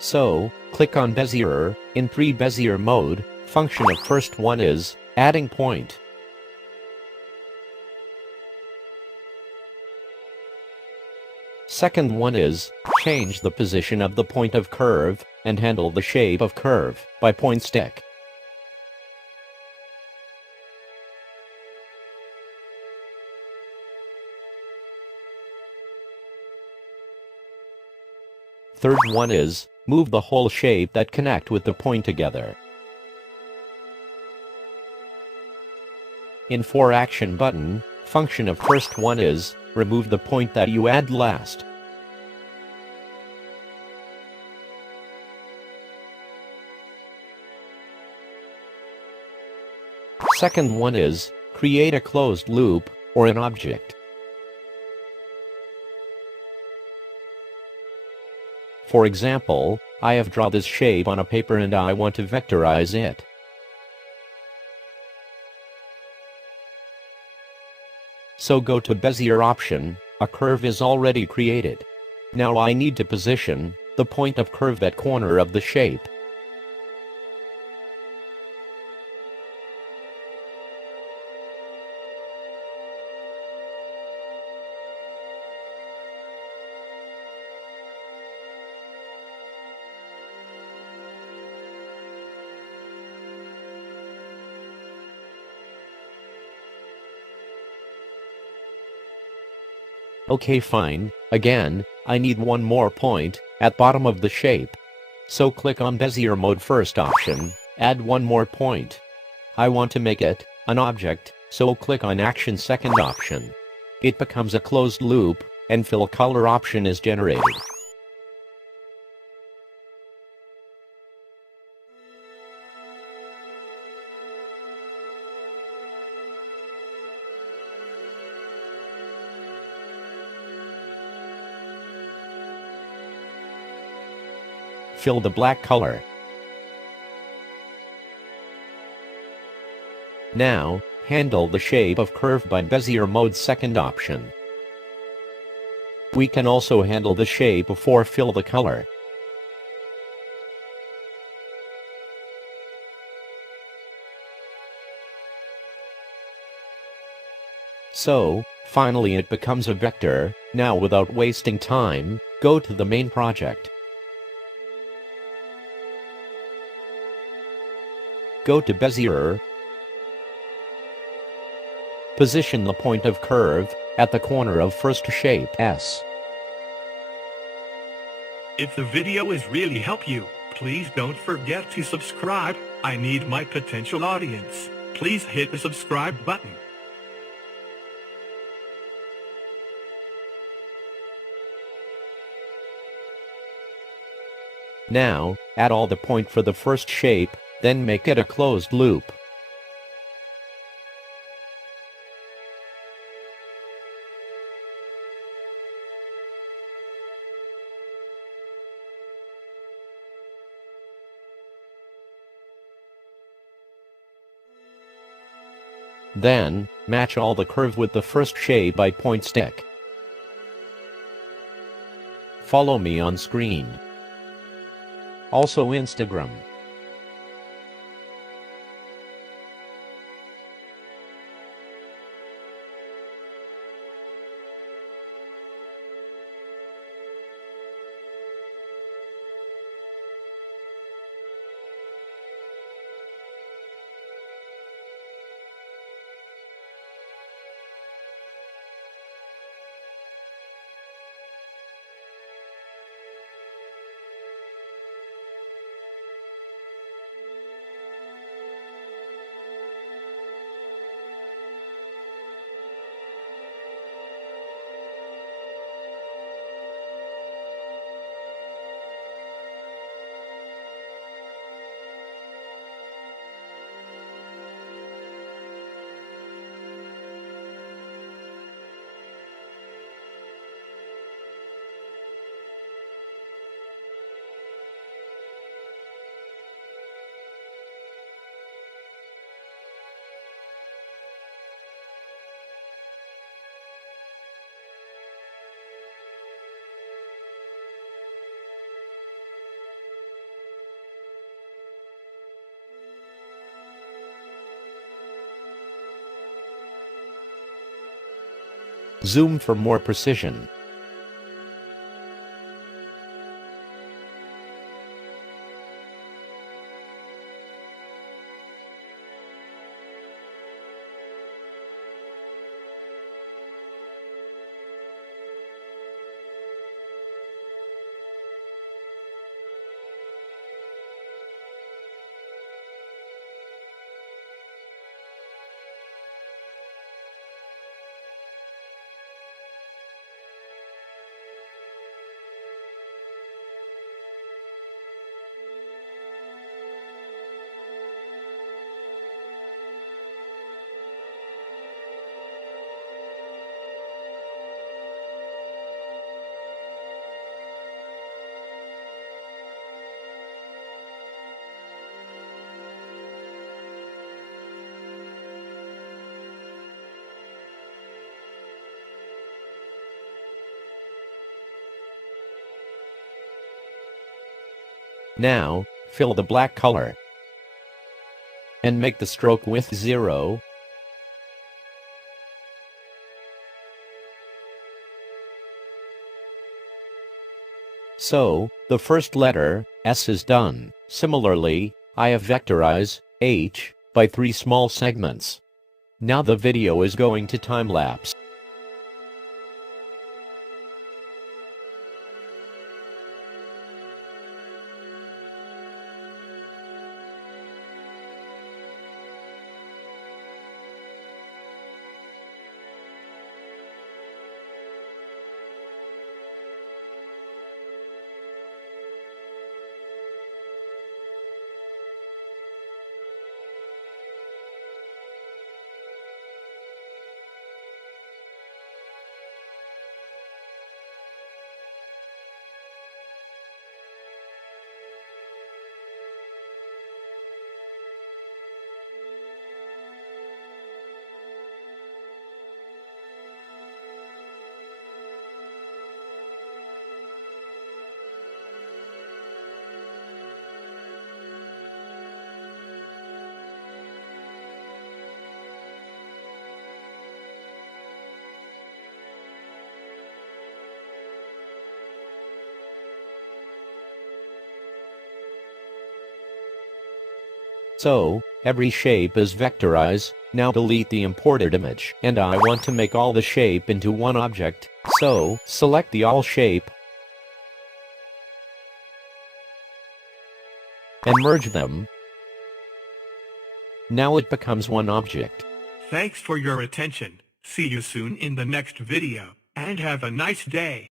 So, click on Bezier. In Bezier mode, function of first one is adding point. Second one is change the position of the point of curve and handle the shape of curve by point stick. Third one is move the whole shape that connect with the point together. In for action button, function of first one is remove the point that you add last. Second one is create a closed loop or an object. For example, I have drawn this shape on a paper and I want to vectorize it. So go to Bezier option, a curve is already created. Now I need to position the point of curve at corner of the shape. Okay, fine. Again, I need one more point at bottom of the shape. So click on Bezier mode first option, add one more point. I want to make it an object, so click on action second option. It becomes a closed loop, and fill color option is generated. Fill the black color. Now, handle the shape of curve by Bezier mode second option. We can also handle the shape before fill the color. So, finally it becomes a vector. Now without wasting time, go to the main project. Go to Bezier. Position the point of curve at the corner of first shape S. If the video has really helped you, please don't forget to subscribe. I need my potential audience. Please hit the subscribe button. Now, add all the point for the first shape, then make it a closed loop. Then, match all the curve with the first shape by point stick. Follow me on screen. Also Instagram. Zoom for more precision. Now, fill the black color and make the stroke width 0. So, the first letter, S, is done. Similarly, I have vectorize, H, by 3 small segments. Now the video is going to time-lapse. So, every shape is vectorized. Now delete the imported image. And I want to make all the shape into one object, so select the all shape and merge them. Now it becomes one object. Thanks for your attention. See you soon in the next video, and have a nice day.